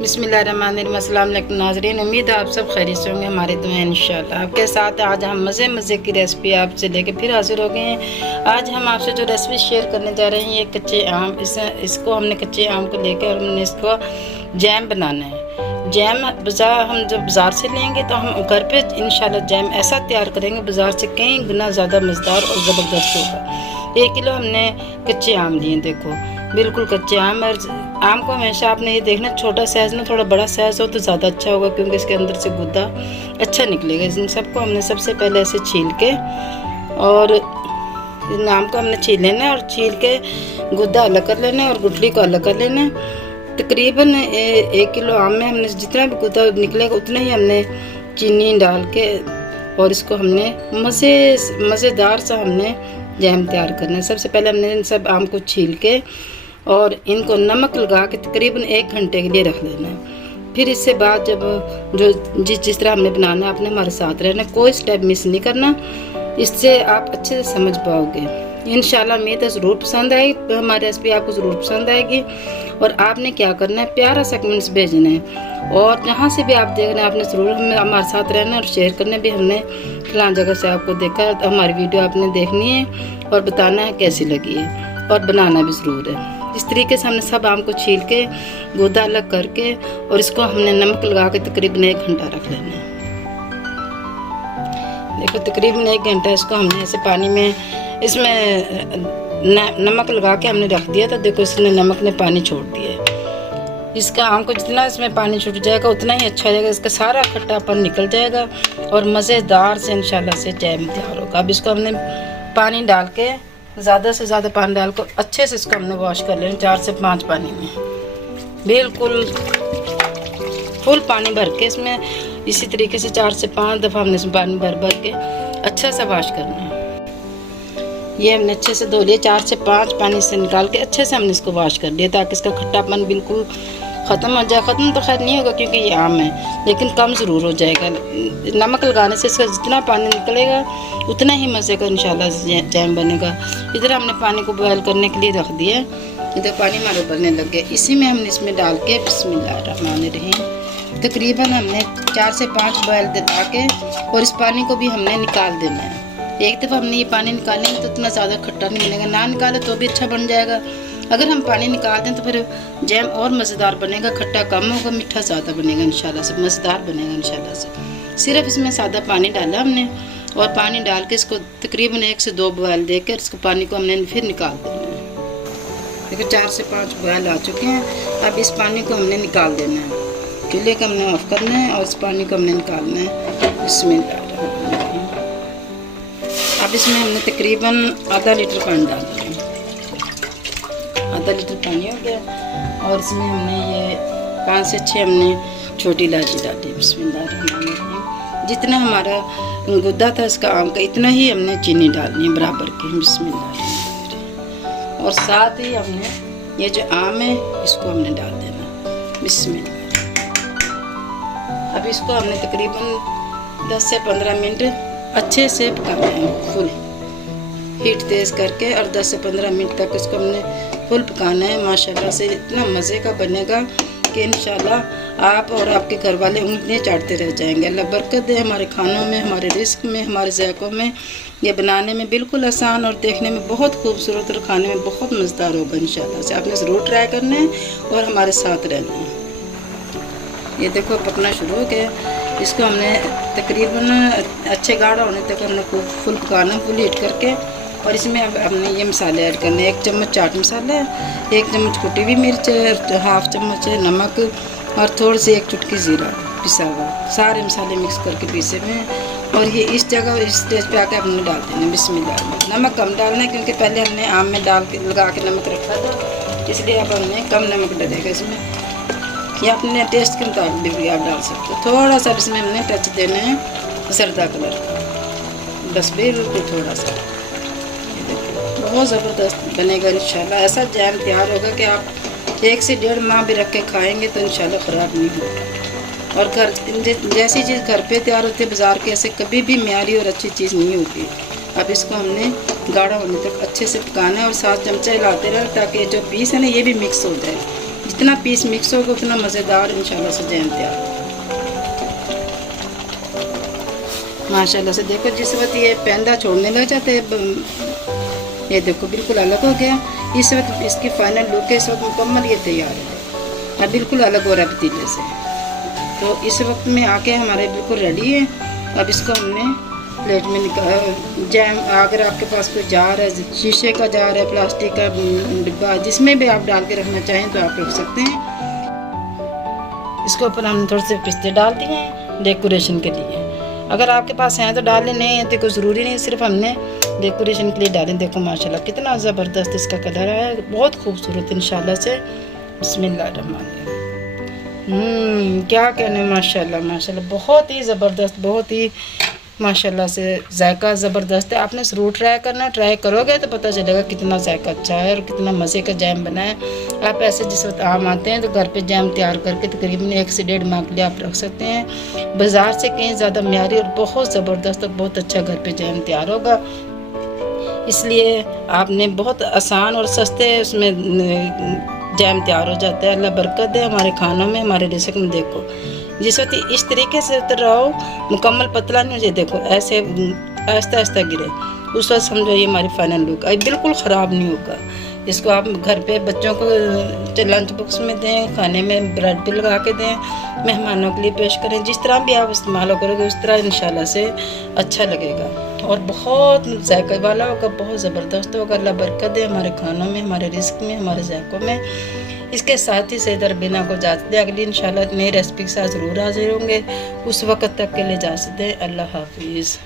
बिस्मिल्लाहिर्रहमानिर्रहीम। अस्सलाम वालेकुम नाज़रीन, उम्मीद है आप सब खैरियत से होंगे। हमारे दुआ इंशाल्लाह आपके साथ आज हम मज़े की रेसिपी आपसे लेके फिर हाजिर हो गए हैं। आज हम आपसे जो रेसिपी शेयर करने जा रहे हैं ये कच्चे आम, इसको हमने कच्चे आम को लेकर और हमने इसको जैम बनाना है। जैम हम जब बाज़ार से लेंगे तो हम घर पे इंशाल्लाह जैम ऐसा तैयार करेंगे बाज़ार से कई गुना ज़्यादा मज़ेदार और ज़बरदस्त होगा। 1 किलो हमने कच्चे आम लिए, देखो बिल्कुल कच्चे आम। और आम को हमेशा आपने ये देखना छोटा साइज़ में, थोड़ा बड़ा साइज़ हो तो ज़्यादा अच्छा होगा क्योंकि इसके अंदर से गुद्दा अच्छा निकलेगा। इन सबको हमने सबसे पहले ऐसे छील के और इन आम को हमने छील लेना है और छील के गुद्दा अलग कर लेना है और गुठली को अलग कर लेना है। तकरीबन 1 किलो आम में हमने जितना भी गुद्दा निकलेगा उतना ही हमने चीनी डाल के और इसको हमने मज़ेदार सा हमने जैम तैयार करना है। सबसे पहले हमने इन सब आम को छील के और इनको नमक लगा के तकरीबन 1 घंटे के लिए रख लेना है। फिर इससे बाद जब जो जिस तरह हमने बनाना है आपने हमारे साथ रहना, कोई स्टेप मिस नहीं करना, इससे आप अच्छे से समझ पाओगे। इंशाल्लाह उम्मीद है ज़रूर पसंद आएगी, हमारी रेसिपी आपको ज़रूर पसंद आएगी। और आपने क्या करना है, प्यारा सा कमेंट्स भेजना है और जहाँ से भी आप देख रहे हैं आपने ज़रूर हमारे साथ रहना है और शेयर करना भी। हमने फलां जगह से आपको देखा, हमारी वीडियो आपने देखनी है और बताना है कैसी लगी है और बनाना भी ज़रूर है। इस तरीके से हमने सब आम को छील के गुद्दा अलग करके और इसको हमने नमक लगा के तकरीबन 1 घंटा रख लेना है। देखो तकरीबन 1 घंटा इसको हमने ऐसे पानी में इसमें नमक लगा के हमने रख दिया था। देखो इसने नमक ने पानी छोड़ दिया है। इसका आम को जितना इसमें पानी छूट जाएगा उतना ही अच्छा रहेगा, इसका सारा खट्टापन निकल जाएगा और मज़ेदार से इंशाल्लाह से जैम तैयार होगा। अब इसको हमने पानी डाल के ज़्यादा से ज़्यादा पानी डाल कर अच्छे से इसको हमने वॉश कर लेना, 4 से 5 पानी में, बिल्कुल फुल पानी भर के इसमें इसी तरीके से 4 से 5 दफ़ा हमने इसमें पानी भर के अच्छा सा वॉश करना है। ये हमने अच्छे से धो लिया, 4 से 5 पानी से निकाल के अच्छे से हमने इसको वॉश कर लिया ताकि इसका खट्टापन बिल्कुल ख़त्म हो जाए। ख़त्म तो खैर नहीं होगा क्योंकि ये आम है, लेकिन कम ज़रूर हो जाएगा। नमक लगाने से इसका जितना पानी निकलेगा उतना ही मज़े का इंशाल्लाह जैम बनेगा। इधर हमने पानी को बॉयल करने के लिए रख दिया, इधर पानी हमारे उबलने लग गया। इसी में हमने इसमें डाल के बिस्मिल्लाहिर्रहमानिर्रहीम तकरीबन हमने 4 से 5 बॉयल दिला के और इस पानी को भी हमने निकाल देना है। एक दफ़ा हमने ये पानी निकालेंगे तो इतना ज़्यादा खट्टा नहीं बनेगा, ना निकाले तो भी अच्छा बन जाएगा। अगर हम पानी निकाल दें तो फिर जैम और मज़ेदार बनेगा, खट्टा कम होगा, मीठा ज़्यादा बनेगा, इंशाल्लाह से मज़ेदार बनेगा इंशाल्लाह से। सिर्फ इसमें सादा पानी डाला हमने और पानी डाल के इसको तकरीबन 1 से 2 बॉयल देकर इसको पानी को हमने फिर निकाल देना है। देखो 4 से 5 बॉयल आ चुके हैं। अब इस पानी को हमने निकाल देना है, चूल्हे को हमने ऑफ करना है और इस पानी को हमने निकालना है। बिस्मिल्लाह। अब इसमें हमने तकरीबन आधा लीटर पानी डाल दिया, आधा लीटर पानी हो गया और इसमें हमने ये 5 से 6 हमने छोटी इलायची डाली। बिस्मिल्लाहिर्रहमानिर्रहीम। जितना हमारा गुद्दा था इसका आम का इतना ही हमने चीनी डालनी है बराबर की। बिस्मिल्लाहिर्रहमानिर्रहीम। और साथ ही हमने ये जो आम है इसको हमने डाल देना। बिस्मिल्लाह। अब इसको हमने तकरीबन 10 से 15 मिनट अच्छे से पकाना है, फुल हीट तेज़ करके और 10 से 15 मिनट तक इसको हमने फुल पकाना है। माशाल्लाह से इतना मज़े का बनेगा कि इंशाल्लाह आप और आपके घर वाले उंगलियां चाटते रह जाएंगे। अल्लाह बरकत दे हमारे खानों में, हमारे रिस्क में, हमारे ज़ायक़ों में। ये बनाने में बिल्कुल आसान और देखने में बहुत खूबसूरत और खाने में बहुत मज़ेदार होगा इंशाल्लाह से। आपने ज़रूर ट्राई करना है और हमारे साथ रहना है। ये देखो पकना शुरू हो गया, इसको हमने तकरीबन अच्छे गाढ़ा होने तक हमने खूब फुल पकाना, फुल हीट करके। और इसमें अब हमने ये मसाले ऐड करने, 1 चम्मच चाट मसाला, 1 चम्मच कुटी हुई मिर्च, 1/2 चम्मच नमक और थोड़ी सी 1 चुटकी ज़ीरा पिसा हुआ। सारे मसाले मिक्स करके पीसे हुए। और ये इस जगह इस स्टेज पे आके हमने डाल देना। बिस्मिल्लाह। नमक कम डालना है क्योंकि पहले हमने आम में डाल के लगा के नमक रखा था, इसलिए अब हमने कम नमक डलेगा इसमें। या अपने टेस्ट के मुताबिक भी आप डाल सकते हो। थोड़ा सा इसमें हमने टच देना है जर्दा कलर का, बस बिल्कुल थोड़ा सा। बहुत ज़बरदस्त बनेगा इंशाल्लाह। ऐसा जैम तैयार होगा कि आप 1 से 1.5 माह भी रख के खाएंगे तो इंशाल्लाह ख़राब नहीं होगा। और घर जैसी चीज़ घर पे तैयार होती है बाज़ार के ऐसे कभी भी म्यारी और अच्छी चीज़ नहीं होगी। अब इसको हमने गाढ़ा होने तक अच्छे से पकाना है और 7 चमचा हिलाते रहे ताकि जो पीस है ना ये भी मिक्स हो जाए। जितना पीस मिक्स होगा उतना मज़ेदार इंशाल्लाह से जैम तैयार होगा। माशाल्लाह से देखो जिस वक्त ये पैंदा छोड़ने लग जाते हैं, ये देखो बिल्कुल अलग हो गया। इस वक्त इसकी फाइनल लुक है, इस वक्त मुकम्मल ये तैयार है, अब बिल्कुल अलग हो रहा है पतीले से। तो इस वक्त में आके हमारे बिल्कुल रेडी है। अब इसको हमने प्लेट में निकाल जैम, अगर आपके पास कोई जार है, शीशे का जार है, प्लास्टिक का डिब्बा, जिसमें भी आप डाल के रखना चाहें तो आप रख सकते हैं। इसके ऊपर हमने थोड़े से पिस्ते डाल दिए हैं डेकोरेशन के लिए। अगर आपके पास हैं तो डालें, नहीं है तो कोई ज़रूरी नहीं, सिर्फ हमने डेकोरेशन के लिए डालें। देखो माशाल्लाह कितना ज़बरदस्त इसका कलर है, बहुत खूबसूरत इंशाल्लाह से। बिस्मिल्लाहिर्रहमानिर्रहीम। क्या कहने, माशाल्लाह माशाल्लाह, बहुत ही ज़बरदस्त, बहुत ही माशाल्लाह से जायका ज़बरदस्त है। आपने ज़रूर ट्राई करना, ट्राई करोगे तो पता चलेगा कितना जायका अच्छा है और कितना मज़े का जैम बना है। आप ऐसे जिस वक्त आम आते हैं तो घर पे जैम तैयार करके तकरीबन 1 से 1.5 माह के लिए आप रख सकते हैं। बाज़ार से कहीं ज़्यादा म्यारी और बहुत ज़बरदस्त और बहुत अच्छा घर पे जैम तैयार होगा। इसलिए आपने बहुत आसान और सस्ते उसमें जैम तैयार हो जाता है। अल्लाह बरकत दे हमारे खानों में, हमारे रिज़्क़ में। देखो जिस वक्त इस तरीके से उतर रहा हो, मुकम्मल पतला नहीं हो जाए, देखो ऐसे आहिस्ता आहिस्ता गिरे, उस वक्त समझो ये हमारी फाइनल लुक है, बिल्कुल ख़राब नहीं होगा। इसको आप घर पे बच्चों को लंच बॉक्स में दें, खाने में ब्रेड पे लगा के दें, मेहमानों के लिए पेश करें। जिस तरह भी आप इस्तेमाल करोगे उस तरह इंशाल्लाह से अच्छा लगेगा और बहुत जायके वाला होगा, बहुत ज़बरदस्त होगा। अल्लाह बरकत दे हमारे खानों में, हमारे रिस्क में, हमारे जायकों में। इसके साथ ही सैयद बिना को इजाज़त दें, अगली इंशाल्लाह नई रेसिपी के साथ ज़रूर हाजिर होंगे। उस वक्त तक के लिए इजाज़त दें। अल्लाह हाफिज़।